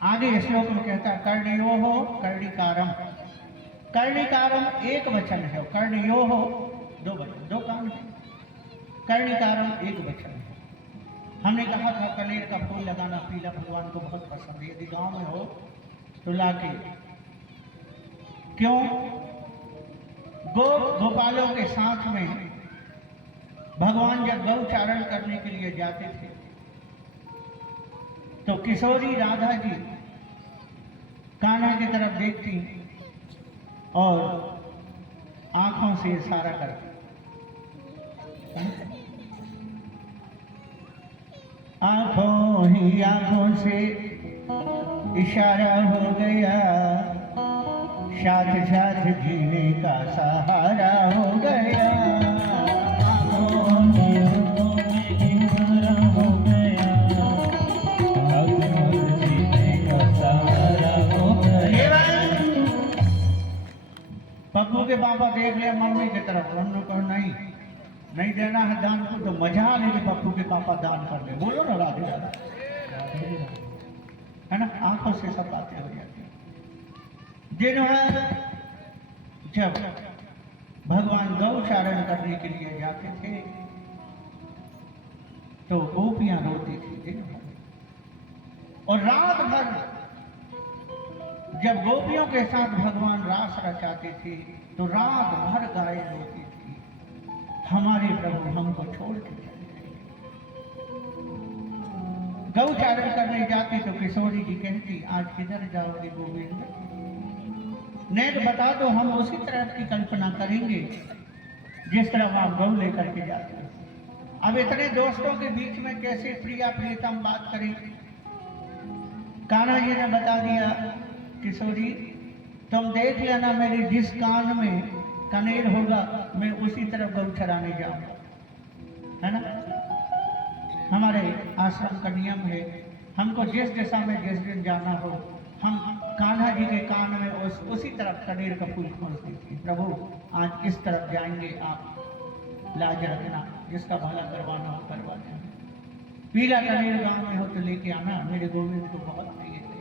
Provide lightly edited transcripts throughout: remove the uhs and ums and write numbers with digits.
आगे श्लोक में कहता है कर्णयो हो कर्णिकारम। कर्णिकारम एक वचन है, कर्णयो हो दो वचन, दो कान है, कर्णिकारम एक वचन है। हमने कहा था कनेर का फूल लगाना पीला भगवान को बहुत पसंद है, यदि गांव में हो तो लाके। क्यों? गोपालों के साथ में भगवान जब गौचारण करने के लिए जाते थे तो किशोरी राधा जी कान्हा की तरफ देखती और आंखों से इशारा करती। आंखों ही आंखों से इशारा हो गया, साथ साथ जीने का सहारा हो गया। आंखों ही आंखों में इशारा हो गया, साथ साथ जीने का सहारा हो गया। पप्पू के पापा देख लिया मम्मी की तरफ, उन्होंने कहा नहीं नहीं देना है दान को, तो मजा आ लेगी पप्पू के पापा दान कर ले। बोलो ना राधे राधे, है ना? आंखों से सब बातें हो जाती हैं। दिन जब भगवान गौचारण करने के लिए जाते थे तो गोपियां रोती थी दिन भर, और रात भर जब गोपियों के साथ भगवान रास रचाते थे तो रात भर गायें रोती थी, हमारे प्रभु हमको छोड़ के चले गए। गौचारण करने जाती तो किशोरी जी कहती आज किधर जाओगे गोविंद? नेक बता दो, हम उसी तरह की कल्पना करेंगे जिस तरह आप गौ लेकर के जाते हो। अब इतने दोस्तों के बीच में कैसे प्रिया प्रीतम बात करें? कान्हा जी ने बता दिया किशोरी तुम देख लेना, मेरे जिस कान में कनेर होगा मैं उसी तरफ गौ चराने जाऊंगा, है ना? हमारे आश्रम का नियम है, हमको जिस दिशा में जिस दिन जाना हो हम कान्हा जी के कान में उसी तरफ कनेर का फूल खोल देते हैं। प्रभु आज इस तरफ जाएंगे, आप लाज रखना, जिसका भला करवाना हो करवा देना। पीला कनेर गांव में हो तो लेके आना, मेरे गोविंद को बहुत प्रिय थे।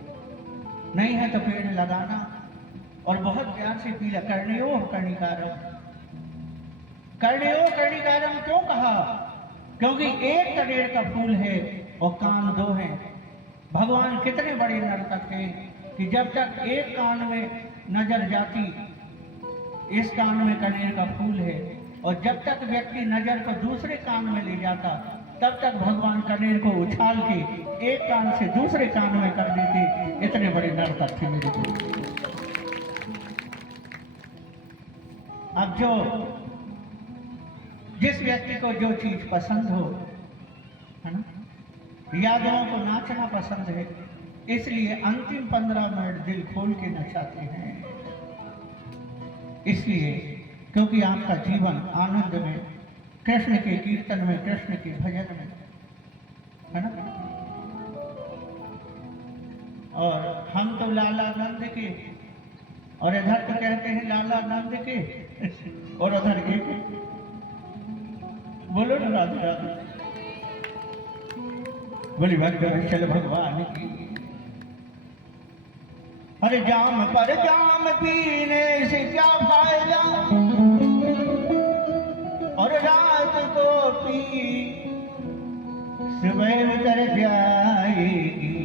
नहीं है तो पेड़ लगाना और बहुत प्यार से पीला। कर्णयो कर्णिकारम, कर्णयो कर्णिकारम क्यों कहा? क्योंकि एक कनेर का फूल है और कान दो हैं। भगवान कितने बड़े नर्तक हैं कि जब तक एक कान में नजर जाती, इस कान में कनेर का फूल है, और जब तक व्यक्ति नजर को दूसरे कान में ले जाता तब तक भगवान कनेर को उछाल के एक कान से दूसरे कान में कर देते। इतने बड़े नर्तक थे मेरे गुरु। अब जिस व्यक्ति को जो चीज पसंद हो, है ना? यादवों को नाचना पसंद है, इसलिए अंतिम 15 मिनट दिल खोल के नचाते हैं। इसलिए क्योंकि आपका जीवन आनंद में, कृष्ण के कीर्तन में, कृष्ण के भजन में, है ना? और हम तो लाला नंद के, और इधर तो कहते हैं लाला नंद के, और उधर एक। बोलो ना राधे राधे, बोली भक्त भगवान की। अरे जाम पर जाम पीने से क्या फायदा, और रात को पी सुबह उतर जाएगी।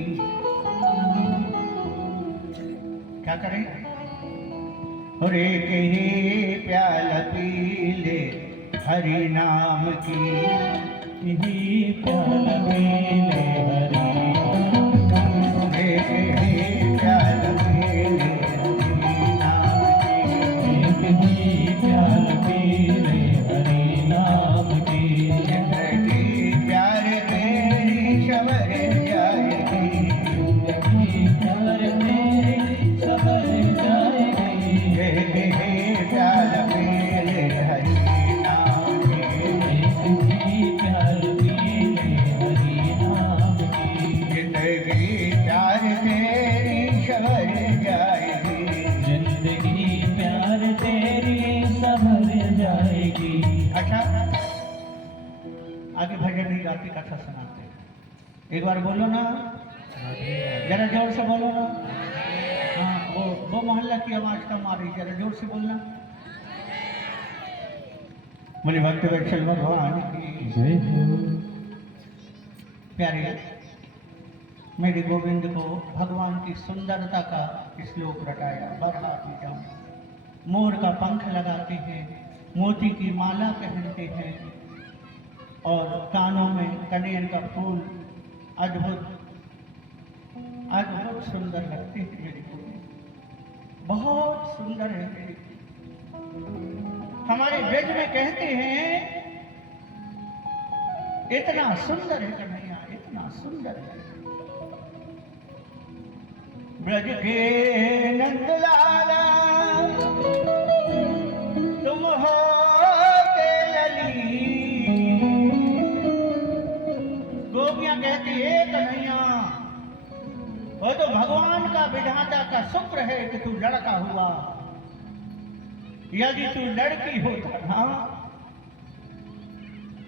क्या करें? और एक ही प्याला पी ले हरि नाम की, ही प्याला पी ले हरि नाम की, एक ही प्याला पी ले हरि नाम की, एक ही प्याला पी ले हरि नाम की। जिंदगी प्यार तेरी सवर जाएगी, जिंदगी प्यार तेरी सवर जाएगी। एक ही प्याला पी ले हरि नाम की, एक ही प्याला पी ले हरि नाम की। जिंदगी प्यार तेरी सवर जाएगी, जिंदगी प्यार तेरी सवर जाएगी। अच्छा, आगे भजन ही गाती कथा सुनाते हैं। एक बार बोलो ना, जरा जोर से बोलो ना। हाँ, वो मोहल्ला की आवाज कम आ रही, जरा जोर से बोलना। बोले भक्त वत्सल भगवान की जय हो। प्यारे, मेरे गोविंद को भगवान की सुंदरता का श्लोक रटाया। बरहा की जाऊं, मोर का पंख लगाते हैं, मोती की माला पहनते हैं और कानों में कनेर का फूल, अद्भुत अद्भुत सुंदर लगते हैं मेरे गोविंद, बहुत सुंदर है मेरे। हमारे ब्रज में कहते हैं इतना सुंदर है कन्हैया, इतना सुंदर है। ब्रज के नंदलाला तुम हो के लली। गोपियां कहती है कन्हैया, वो तो भगवान का विधाता का शुक्र है कि तू लड़का हुआ, यदि तू लड़की होता ना।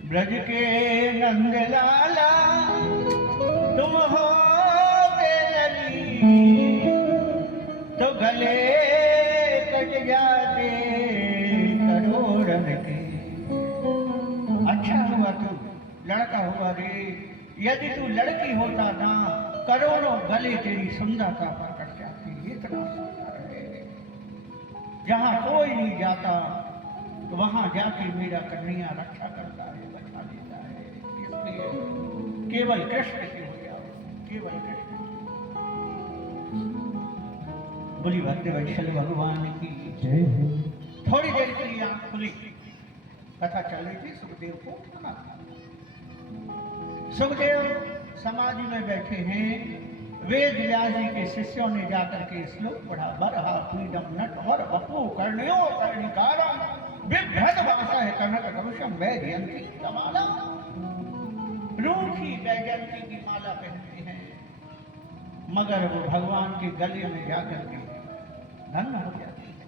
ब्रज के नंदलाला तुम हो के लली, तो गले कट जाते करोड़न के। अच्छा हुआ तू लड़का हुआ रे, यदि तू लड़की होता ना, करोड़ों गले तेरी सुंदरता पर कट जाती। इतना सुंदर है, जहां कोई नहीं जाता वहां जाके मेरा कन्हैया रक्षा करता है, बचा देता है। इसलिए केवल कृष्ण की हो जाओ, केवल कृष्ण। बोली भक्त वत्सल भगवान की जय हो। थोड़ी देर के लिए आंख खुली, कथा चल रही थी, सुखदेव को उठाना था। सुखदेव समाधि में बैठे हैं। वेद व्यास जी के शिष्यों ने जाकर के श्लोक पढ़ा। बरहा पीडम नटवर बपू कर्ण्यो कर्णिकारम विभ्रद वासा है कनक कवशम वैजयंती कमाला। रूखी वैजयंती की माला पहनते हैं, मगर वो भगवान के गले में जाकर के धन्य हो जाती है।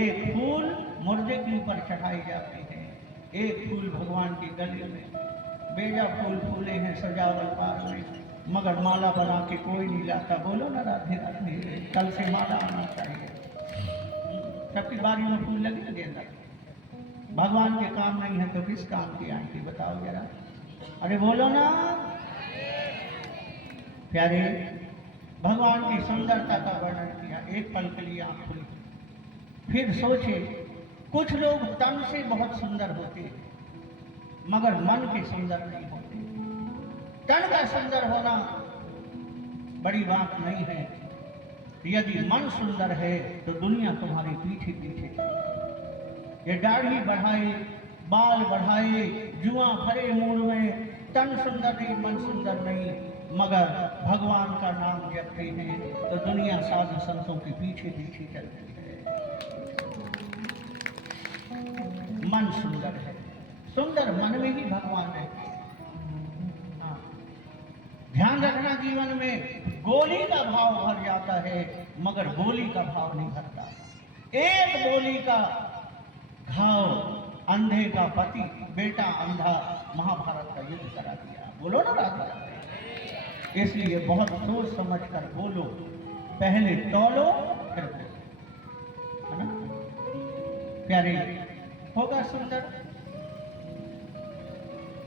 एक फूल मुर्दे के ऊपर चढ़ाए जाते हैं, एक फूल भगवान के गले में। बेजा फूल फूले हैं सजावट पार में, मगर माला बना के कोई नहीं लाता। बोलो ना राधे राधे, कल से माला आना चाहिए। सबकी बारी में फूल लगे ना गेंदा, भगवान के काम नहीं है तो किस काम की आएंगी बताओ जरा। अरे बोलो ना प्यारे। भगवान की सुंदरता का वर्णन किया, एक पल के लिए आंख खुली। फिर सोचे, कुछ लोग तन से बहुत सुंदर होते हैं मगर मन के सुंदर नहीं होते। तन का सुंदर होना बड़ी बात नहीं है, यदि मन सुंदर है तो दुनिया तुम्हारे पीछे पीछे चले। ये दाढ़ी बढ़ाए, बाल बढ़ाए, जुआ भरे मूल में, तन सुंदर नहीं, मन सुंदर नहीं, मगर भगवान का नाम जपते हैं तो दुनिया साधु संतों के पीछे पीछे चलती है। मन सुंदर है, सुंदर मन में ही भगवान रहते हैं। हाँ, ध्यान रखना, जीवन में गोली का भाव भर जाता है मगर बोली का भाव नहीं भरता। एक बोली का घाव अंधे का पति, बेटा अंधा, महाभारत का युद्ध करा दिया। बोलो ना राधा। इसलिए बहुत सोच समझ कर बोलो, पहले तौलो फिर बोलो, है ना प्यारे। होगा सुंदर,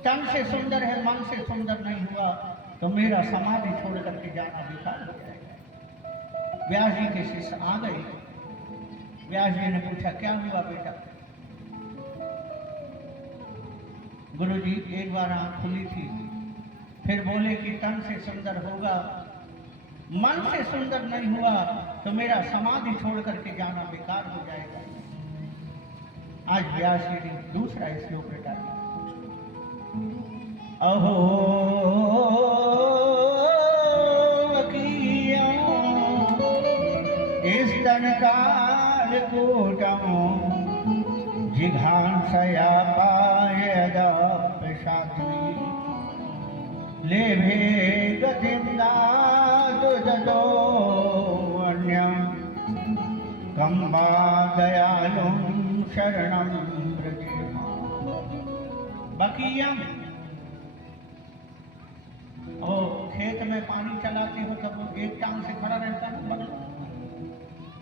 तन से सुंदर है, मन से सुंदर नहीं हुआ तो मेरा समाधि छोड़ करके जाना बेकार हो जाएगा। व्यास जी के शिष्य आ गए। व्यास जी ने पूछा, क्या हुआ बेटा? गुरु जी एक बार आंख खुली थी, फिर बोले कि तन से सुंदर होगा, मन से सुंदर नहीं हुआ तो मेरा समाधि छोड़ करके जाना बेकार हो जाएगा। आज व्यास जी ने दूसरा श्लोक रटा दिया। अहो किया इस तन काल कूटम जिघांसया पायदा प्रसादी लेभे गतिंदा तुझदो अन्यम कम्बा दयालुम शरणम ब्रजेमा। बकीयम, ओ खेत में में पानी चलाते हो तब एक टांग से खड़ा रहता है बगल,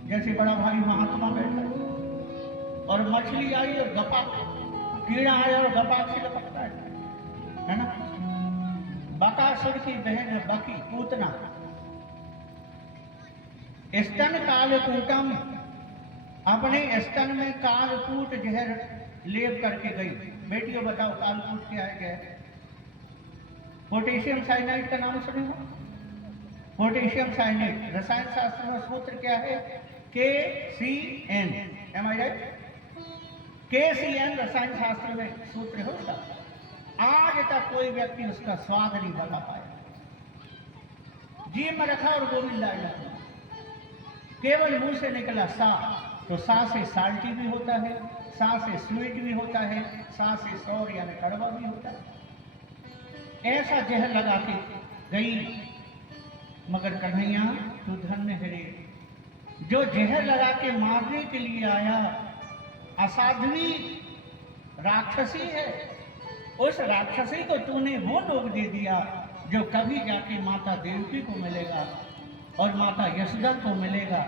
जैसे बड़ा भारी महात्मा बैठा, और मछली आई और गपा, कीड़ा आया और गपाक से लपकता है ना। बकासुर की बहन बकी पूतना, स्तन कालकूटम, अपने स्तन में कालकूट जहर लेप करके गई। बेटियों बताओ कालकूट क्या है? जहर पोटेशियम साइनाइड का नाम सुने हो? पोटेशियम साइनाइड रसायन शास्त्र में सूत्र क्या है? KCN, एम आई राइट? KCN रसायन शास्त्र में सूत्र है उसका। आज तक कोई व्यक्ति उसका स्वाद नहीं बता पाया। जीभ में रखा और गोविंद लाया, केवल मुंह से निकला सा, तो सा से साल्टी भी होता है, सा से स्वीट भी होता है, सा से सौर यानी कड़वा भी होता है। ऐसा जहर लगा के गई, मगर कन्हैया तू धन्य है रे, जो जहर लगा के मारने के लिए आया असाध्वी राक्षसी है, उस राक्षसी को तूने वो लोग दे दिया जो कभी जाके माता देवकी को मिलेगा और माता यशोदा को मिलेगा।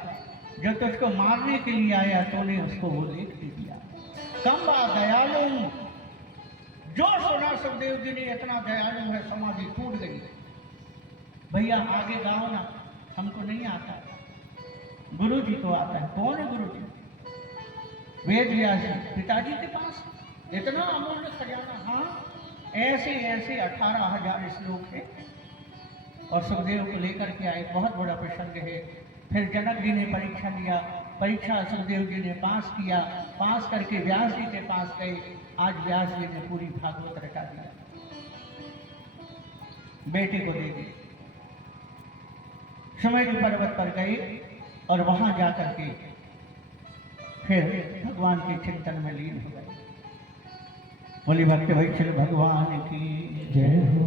जो तुझको मारने के लिए आया तूने उसको वो लेख दे दिया। कम बा दयालु, जो सुना सुखदेव जी ने इतना दयालु है, समाधि टूट गई। भैया आगे गाओ ना, हमको नहीं आता, गुरु जी को आता है। कौन है गुरु जी? वेद व्यास जी, पिताजी के पास इतना अमूल्य खजाना। हाँ, ऐसे ऐसे 18,000 श्लोक है और सुखदेव को लेकर के आए। बहुत बड़ा प्रसंग है। फिर जनक जी ने परीक्षा लिया, परीक्षा सुखदेव जी ने पास किया, पास करके व्यास जी के पास गए। आज व्यास जी ने पूरी भागवत रटा दिया, बेटे को दे दी। सुमेरु पर्वत पर गए और वहां जाकर के फिर भगवान के चिंतन में लीन हो गए। बोली भक्त वैष्णव भगवान की जय हो।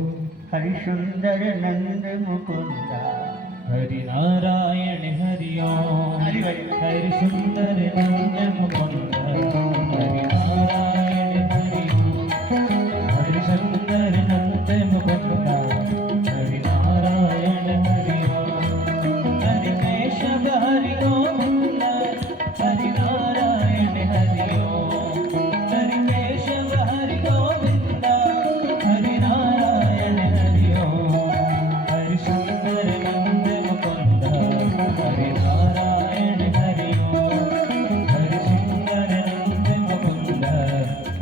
हरि सुंदर नंद मुकुंदा, हरि नारायण हरि ओम। हरि सुंदर नंद मुकुंदा, हरि नारायण हरि ओम। हरि सुंदर नंद मुकुंदा, हरि नारायण हरि ओम। हरि केशव हरि गोविंद, हरि नारायण हरि ओम। हरि केशव हरि गोविंद, हरि नारायण हरि ओम। हरि सुंदर नंद मुकुंद, हरि नारायण हरि ओम। हरि सुंदर नंद मुकुंद,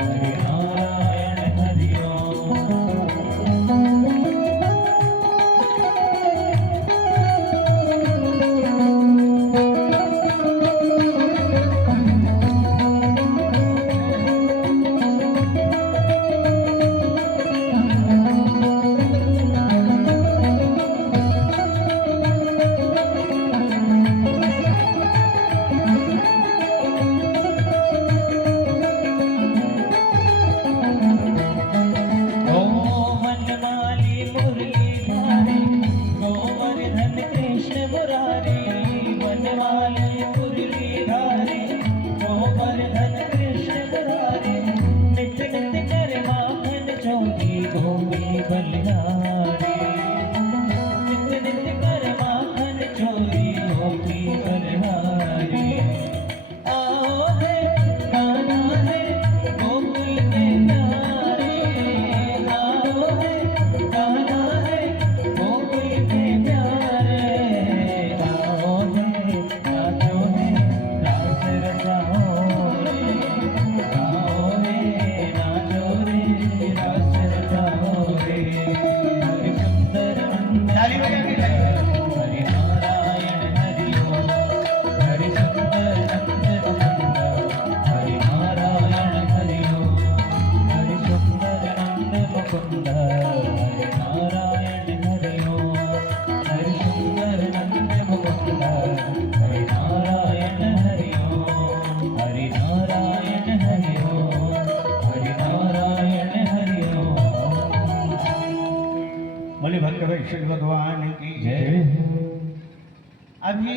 हरि नारायण हरि ओम। बोले भक्त वैष्णव भगवान की जय। अभी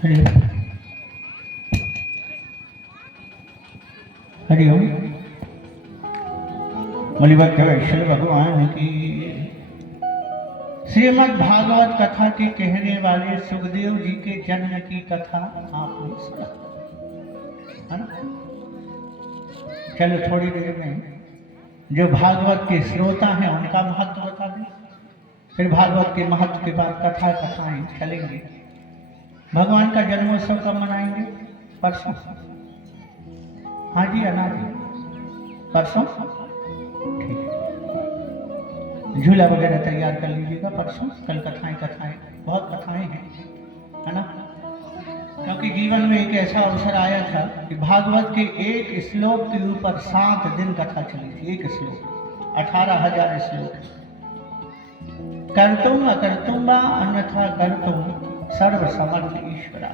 हरिओम। बलिभद्रेश्वर भगवान की। श्रीमद् भागवत कथा के कहने वाले सुखदेव जी के जन्म की कथा आपने सुना, है ना? चलो थोड़ी देर में जो भागवत के श्रोता हैं उनका महत्व बता दें, फिर भागवत के महत्व के बाद कथाएं चलेंगी। भगवान का जन्मोत्सव कब मनाएंगे? परसों। हाँ जी अना जी, परसों ठीक है। झूला वगैरह तैयार कर लीजिएगा परसों। कल कथाएं बहुत कथाएं हैं, है ना? क्योंकि जीवन में एक ऐसा अवसर आया था कि भागवत के एक श्लोक के ऊपर 7 दिन कथा चली थी। एक श्लोक 18,000 श्लोक। कर्तुम अकर्तुम वा अन्यथा कर्तुम सर्व समर्थ ईश्वरा,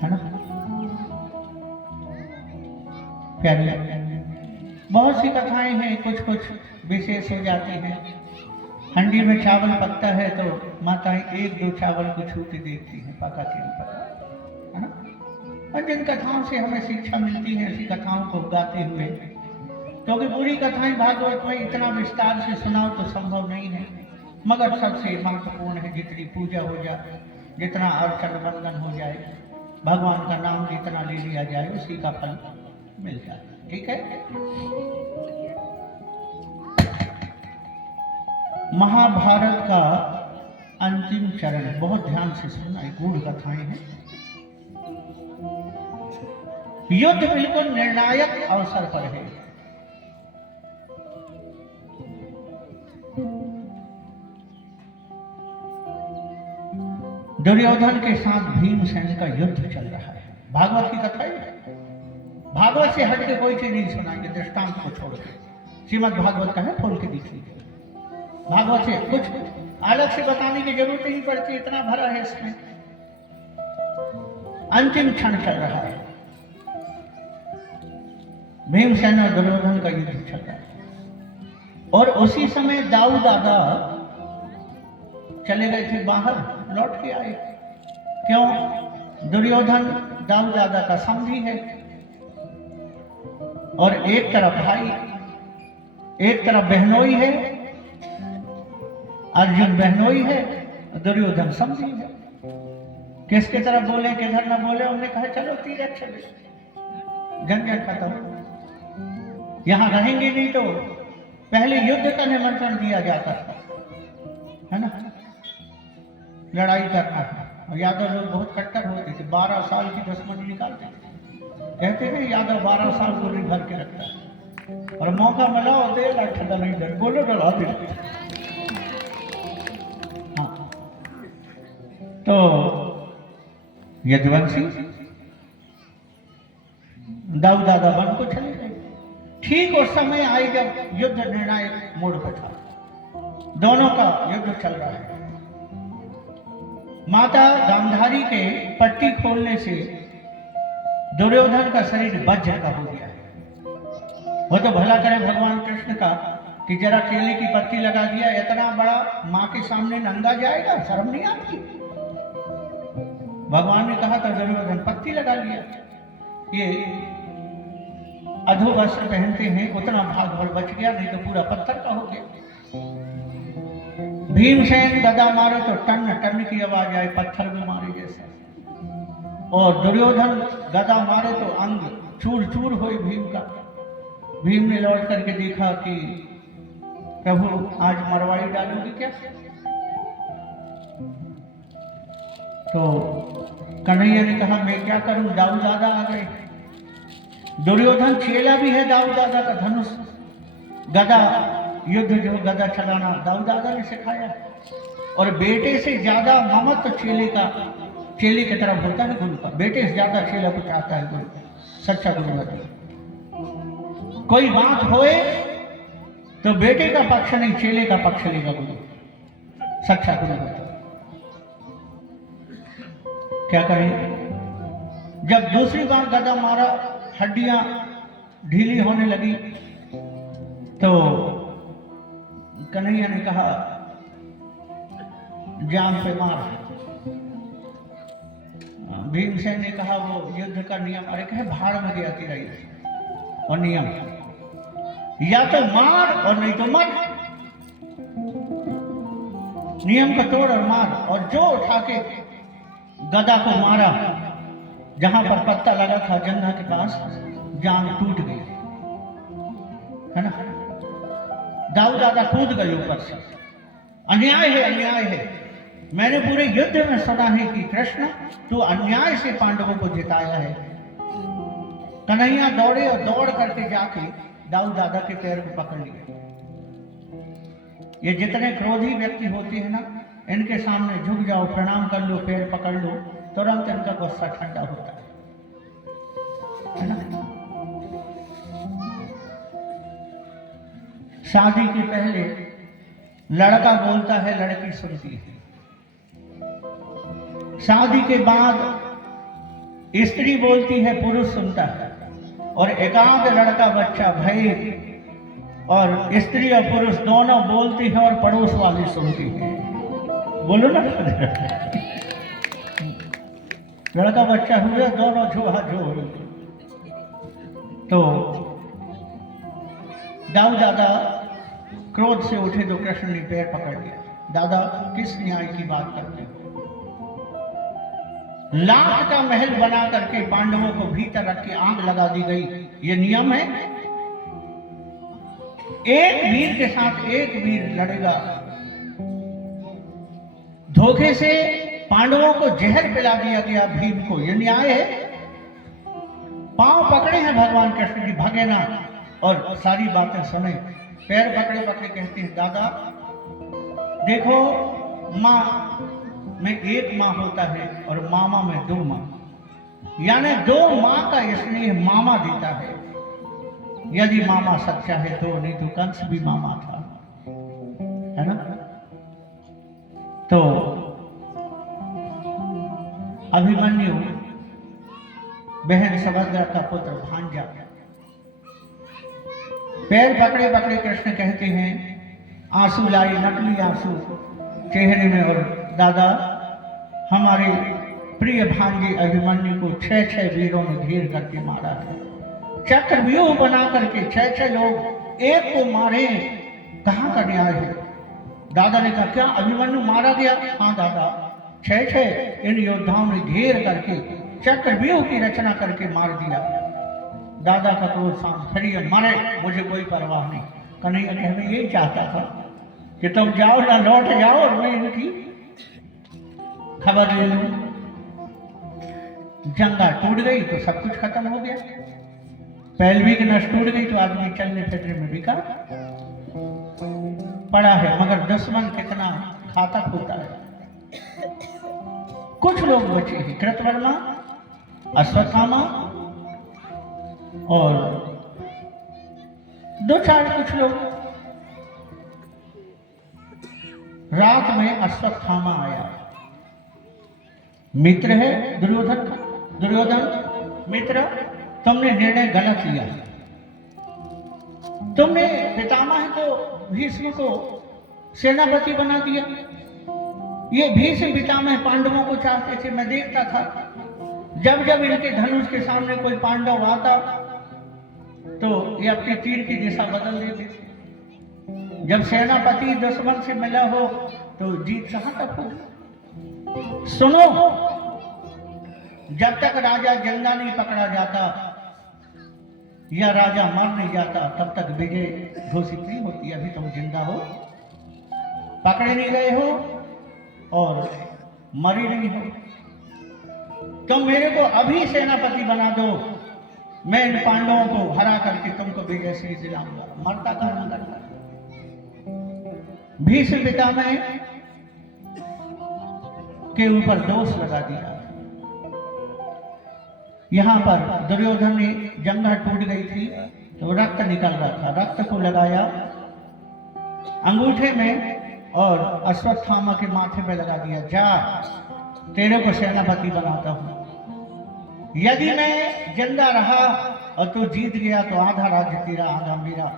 है ना? प्यारे बहुत सी कथाएं हैं, कुछ विशेष हो जाती हैं। हंडी में चावल पकता है तो माताएं 1-2 चावल को छू के देखती हैं, पका के नहीं पका, है ना? और जिन कथाओं से हमें शिक्षा मिलती है ऐसी कथाओं को गाते हुए, क्योंकि पूरी कथाएं भागवत में इतना विस्तार से सुनाओ तो संभव नहीं है, मगर सबसे महत्वपूर्ण है जितनी पूजा हो जाए, जितना अर्चन वंदन हो जाए, भगवान का नाम जितना ले लिया जाए उसी का फल मिलता है। ठीक है। महाभारत का अंतिम चरण, बहुत ध्यान से सुनना, गूढ़ कथाएं हैं। युद्ध बिल्कुल निर्णायक अवसर पर है। दुर्योधन के साथ भीमसेन का युद्ध चल रहा है। भागवत की कथा है। भागवत से हट के कोई चीज नहीं सुनाएंगे, दृष्टांत को छोड़ के। श्रीमद् भागवत का है, खोल के देखिए। भागवत से कुछ अलग से बताने की जरूरत नहीं पड़ती, इतना भरा है इसमें। अंतिम क्षण चल रहा है, भीमसेन और दुर्योधन का युद्ध चल रहा है। और उसी समय दाऊ दादा चले गए थे बाहर, लौट के आए। क्यों? दुर्योधन दाऊ दादा का समधी है, और एक तरफ भाई, एक तरफ बहनोई है, अर्जुन बहनोई है, दुर्योधन समधी है। किसके तरफ बोले किधर न बोले, उन्होंने कहा चलो तीरथ चले, झंझट खत्म। यहां रहेंगे नहीं तो पहले युद्ध का निमंत्रण दिया जाता था, है ना? लड़ाई करना है। और यादव लोग बहुत कट्टर होते थे, 12 साल की दुश्मनी निकालते थे। कहते थे यादव 12 साल गोली भर के रखता है, और मौका मिला और दे लाठा नहीं डर, बोलो डरा दे। हाँ, तो यदुवंशी दाऊ दादा बन को चले गए। ठीक उस समय आई जब युद्ध निर्णायक मोड़ पर था, दोनों का युद्ध चल रहा है। माता गांधारी के पट्टी खोलने से दुर्योधन का शरीर वज्र का हो गया है। वो तो भला करे भगवान कृष्ण का कि जरा केले की पत्ती लगा दिया, इतना बड़ा माँ के सामने नंगा जाएगा, शर्म नहीं आती? भगवान ने कहा था दुर्योधन पत्ती लगा लिया। ये अधो वस्त्र पहनते हैं, उतना भाग बल बच गया, नहीं तो पूरा पत्थर का हो गया। भीमसेन गदा मारे तो टन टन की आवाज आए, पत्थर में मारे जैसा। और दुर्योधन गदा मारे तो अंग चूर चूर हुए भीम का। भीम ने लौट करके देखा कि प्रभु आज मरवाई डालोगे क्या? तो कन्हैया ने कहा मैं क्या करूं, दाऊ दादा आ गए। दुर्योधन चेला भी है दाऊ दादा का, धनुष गदा युद्ध जो गदा चलाना दाऊ दादा ने सिखाया। और बेटे से ज्यादा ममत्व चेले की तरफ होता है गुरु का। बेटे से ज्यादा चेला को चाहता है गुरु, सच्चा गुरु है। कोई बात होए तो बेटे का पक्ष नहीं, चेले का पक्ष लेगा गुरु, सच्चा गुरु है। क्या करें? जब दूसरी बार गदा मारा, हड्डियां ढीली होने लगी, तो कन्हैया ने कहा जान पे मार। भीमसेन ने कहा वो युद्ध का नियम, अरे कहे भाड़ में गया तेरा ये और नियम, या तो मार और नहीं तो मर, नियम को तोड़ और मार। और जो उठा के गदा को मारा, जहां पर पत्ता लगा था जंघा के पास, जान टूट गई, है ना। दाऊ दादा कूद गए ऊपर से। अन्याय है, अन्याय है। मैंने पूरे युद्ध में सुना है कि कृष्ण तू अन्याय से पांडवों को जिताया है। कन्हैया दौड़े और दौड़ करके जाके दाऊ दादा के पैर को पकड़ लिए। ये जितने क्रोधी व्यक्ति होते हैं ना, इनके सामने झुक जाओ, प्रणाम कर लो, पैर पकड़ लो, तुरंत इनका गुस्सा ठंडा होता है ना। शादी के पहले लड़का बोलता है, लड़की सुनती है। शादी के बाद स्त्री बोलती है, पुरुष सुनता है। और एकांत लड़का बच्चा भाई और स्त्री और पुरुष दोनों बोलती है और पड़ोस वाली सुनती है। बोलो ना, लड़का बच्चा हुए दोनों झोहा झो। तो दाऊ दादा क्रोध से उठे तो कृष्ण ने पैर पकड़ लिया। दादा किस न्याय की बात करते हो? लाख का महल बना करके पांडवों को भीतर रख के आग लगा दी गई, ये नियम है? एक वीर के साथ एक वीर लड़ेगा। धोखे से पांडवों को जहर पिला दिया गया भीम को, ये न्याय है? पांव पकड़े हैं भगवान कृष्ण की, भागे ना और सारी बातें सुने। पैर पकड़े पकड़े कहते हैं, दादा देखो, माँ में एक माँ होता है और मामा में दो माँ, यानी दो माँ का स्नेह मामा देता है। यदि मामा सच्चा है तो, नहीं तो कंस भी मामा था, है ना। तो अभिमन्यु बहन सुभद्रा का पुत्र भांजा, पैर पकड़े पकड़े कृष्ण कहते हैं, आंसू लाई नकली आंसू चेहरे में, और दादा हमारे प्रिय भांजे अभिमन्यु को 6 वीरों ने घेर करके मारा है। चक्रव्यूह बना करके 6 लोग एक को मारे, कहां का न्याय है? दादा ने कहा, क्या अभिमन्यु मारा गया? हाँ दादा, 6 इन योद्धाओं ने घेर करके चक्रव्यूह की रचना करके मार दिया। दादा का क्रोध शांत, फिर ये मरे, मुझे कोई परवाह नहीं। कन्हैया कहने यही चाहता था कि तुम जाओ ना लौट जाओ और मैं इनकी खबर ले लूं। जंगा टूट गई तो सब कुछ खत्म हो गया। पहलवी की नस टूट गई तो आदमी चलने फिरने में बेकार पड़ा है। मगर दुश्मन कितना घातक होता है। कुछ लोग बचे हैं, कृतवर्मा, अश्वत्थामा और 2-4 कुछ लोग। रात में अश्वत्थामा आया, मित्र है दुर्योधन का। दुर्योधन मित्र, तुमने निर्णय गलत लिया। तुमने पितामह को, भीष्म को सेनापति बना दिया। ये भीष्म पितामह पांडवों को चाहते थे, मैं देखता था। जब जब इनके धनुष के सामने कोई पांडव आता तो ये अपने तीर की दिशा बदल देते थे। जब सेनापति दुश्मन से मिला हो तो जीत कहां तक होगी? सुनो, जब तक राजा जिंदा नहीं पकड़ा जाता या राजा मर नहीं जाता, तब तक विजय घोषित नहीं होती। अभी तुम जिंदा हो, पकड़े नहीं गए हो और मरे नहीं हो। तुम मेरे को अभी सेनापति बना दो, मैं इन पांडवों को हरा करके तुमको विजय श्री दिलाऊंगा। मरता करना लगता। भीष्म पितामह के ऊपर दोष लगा दिया। यहां पर दुर्योधन ने, जंगा टूट गई थी तो रक्त निकल रहा था, रक्त को लगाया अंगूठे में और अश्वत्थामा के माथे पे लगा दिया, जा तेरे को सेनापति बनाता हूं। यदि मैं जिंदा रहा और तू जीत गया तो आधा राज्य तेरा, आधा मेरा,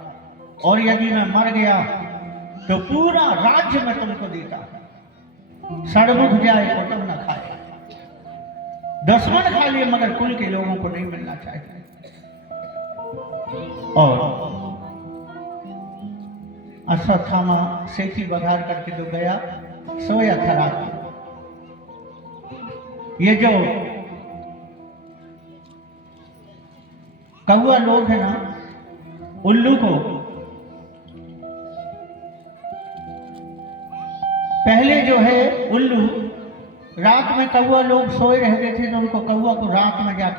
और यदि मैं मर गया तो पूरा राज्य मैं तुमको देता। सड़मुख जाए कुटुंब न खाए। दुश्मन खा लिए मगर कुल के लोगों को नहीं मिलना चाहिए। और अश्वत्थामा सेठी बघार करके जो गया, सोया था रात को। ये जो कौआ लोग है ना, उल्लू को पहले जो है उल्लू रात में कौआ लोग सोए रहते थे तो उनको कौआ को रात में जाके